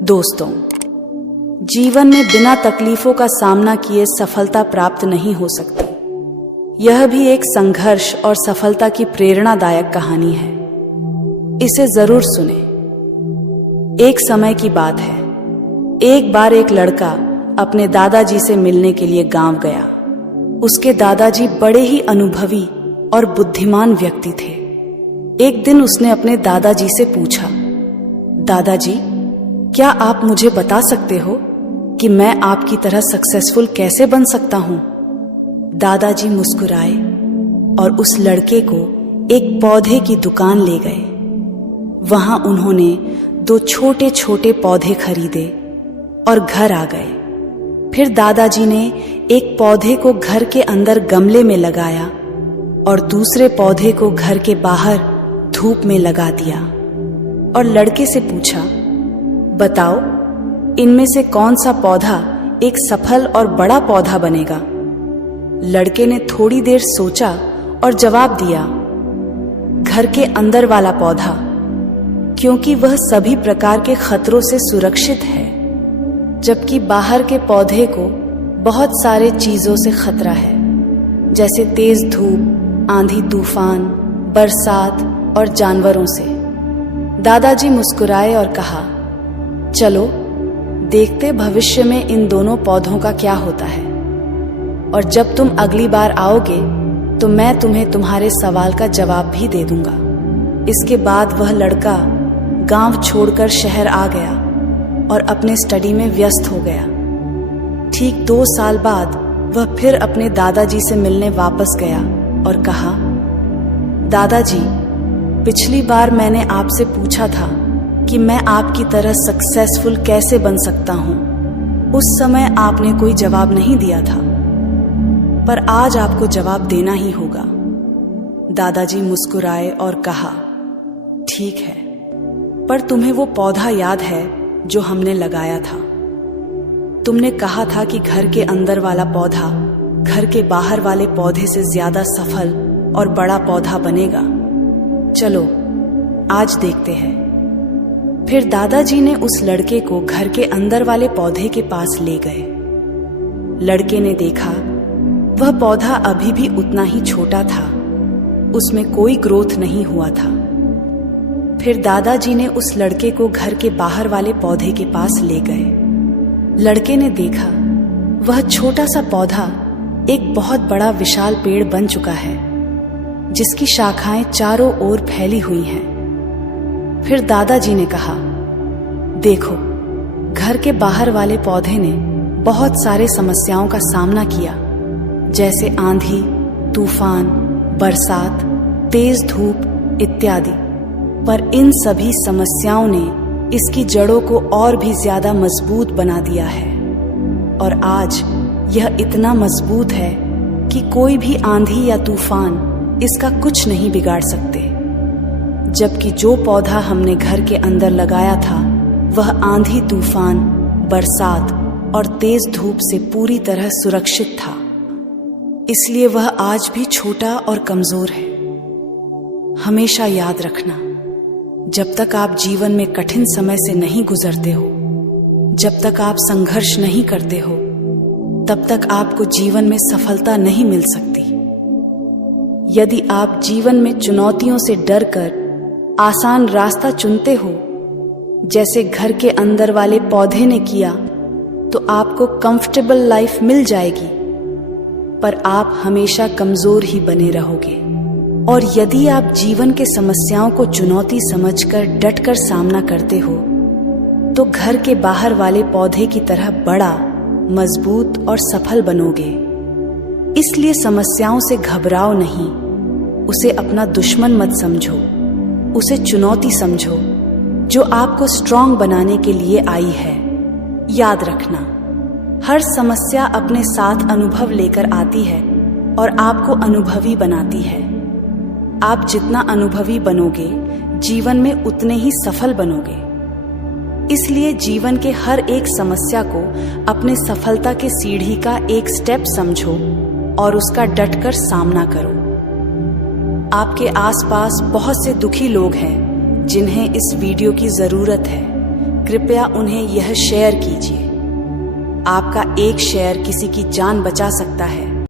दोस्तों, जीवन में बिना तकलीफों का सामना किए सफलता प्राप्त नहीं हो सकती। यह भी एक संघर्ष और सफलता की प्रेरणादायक कहानी है। इसे जरूर सुने। एक समय की बात है। एक बार एक लड़का अपने दादाजी से मिलने के लिए गांव गया। उसके दादाजी बड़े ही अनुभवी और बुद्धिमान व्यक्ति थे। एक दिन उसने अपने दादाजी से पूछा, दादाजी, क्या आप मुझे बता सकते हो कि मैं आपकी तरह सक्सेसफुल कैसे बन सकता हूं? दादाजी मुस्कुराए और उस लड़के को एक पौधे की दुकान ले गए। वहां उन्होंने 2 छोटे छोटे पौधे खरीदे और घर आ गए। फिर दादाजी ने एक पौधे को घर के अंदर गमले में लगाया और दूसरे पौधे को घर के बाहर धूप में लगा दिया और लड़के से पूछा, बताओ, इनमें से कौन सा पौधा एक सफल और बड़ा पौधा बनेगा? लड़के ने थोड़ी देर सोचा और जवाब दिया, घर के अंदर वाला पौधा, क्योंकि वह सभी प्रकार के खतरों से सुरक्षित है, जबकि बाहर के पौधे को बहुत सारे चीजों से खतरा है, जैसे तेज धूप, आंधी तूफान, बरसात और जानवरों से। दादाजी मुस्कुराए और कहा, चलो देखते भविष्य में इन दोनों पौधों का क्या होता है, और जब तुम अगली बार आओगे तो मैं तुम्हें तुम्हारे सवाल का जवाब भी दे दूंगा। इसके बाद वह लड़का गांव छोड़कर शहर आ गया और अपने स्टडी में व्यस्त हो गया। ठीक 2 साल बाद वह फिर अपने दादाजी से मिलने वापस गया और कहा, दादाजी, पिछली बार मैंने आपसे पूछा था कि मैं आपकी तरह सक्सेसफुल कैसे बन सकता हूं। उस समय आपने कोई जवाब नहीं दिया था, पर आज आपको जवाब देना ही होगा। दादाजी मुस्कुराए और कहा, ठीक है, पर तुम्हें वो पौधा याद है जो हमने लगाया था? तुमने कहा था कि घर के अंदर वाला पौधा घर के बाहर वाले पौधे से ज्यादा सफल और बड़ा पौधा बनेगा। चलो आज देखते हैं। फिर दादाजी ने उस लड़के को घर के अंदर वाले पौधे के पास ले गए। लड़के ने देखा वह पौधा अभी भी उतना ही छोटा था, उसमें कोई ग्रोथ नहीं हुआ था। फिर दादाजी ने उस लड़के को घर के बाहर वाले पौधे के पास ले गए। लड़के ने देखा वह छोटा सा पौधा एक बहुत बड़ा विशाल पेड़ बन चुका है, जिसकी शाखाएं चारों ओर फैली हुई हैं। फिर दादाजी ने कहा, देखो, घर के बाहर वाले पौधे ने बहुत सारे समस्याओं का सामना किया, जैसे आंधी, तूफान, बरसात, तेज धूप इत्यादि, पर इन सभी समस्याओं ने इसकी जड़ों को और भी ज्यादा मजबूत बना दिया है, और आज यह इतना मजबूत है कि कोई भी आंधी या तूफान इसका कुछ नहीं बिगाड़ सकते। जबकि जो पौधा हमने घर के अंदर लगाया था वह आंधी तूफान, बरसात और तेज धूप से पूरी तरह सुरक्षित था, इसलिए वह आज भी छोटा और कमजोर है। हमेशा याद रखना, जब तक आप जीवन में कठिन समय से नहीं गुजरते हो, जब तक आप संघर्ष नहीं करते हो, तब तक आपको जीवन में सफलता नहीं मिल सकती। यदि आप जीवन में चुनौतियों से डरकर आसान रास्ता चुनते हो, जैसे घर के अंदर वाले पौधे ने किया, तो आपको कंफर्टेबल लाइफ मिल जाएगी, पर आप हमेशा कमजोर ही बने रहोगे। और यदि आप जीवन के समस्याओं को चुनौती समझकर डटकर सामना करते हो, तो घर के बाहर वाले पौधे की तरह बड़ा, मजबूत और सफल बनोगे। इसलिए समस्याओं से घबराओ नहीं, उसे अपना दुश्मन मत समझो, उसे चुनौती समझो जो आपको स्ट्रांग बनाने के लिए आई है। याद रखना, हर समस्या अपने साथ अनुभव लेकर आती है और आपको अनुभवी बनाती है। आप जितना अनुभवी बनोगे, जीवन में उतने ही सफल बनोगे। इसलिए जीवन के हर एक समस्या को अपने सफलता के सीढ़ी का एक स्टेप समझो और उसका डटकर सामना करो। आपके आसपास बहुत से दुखी लोग हैं जिन्हें इस वीडियो की जरूरत है। कृपया उन्हें यह शेयर कीजिए। आपका एक शेयर किसी की जान बचा सकता है।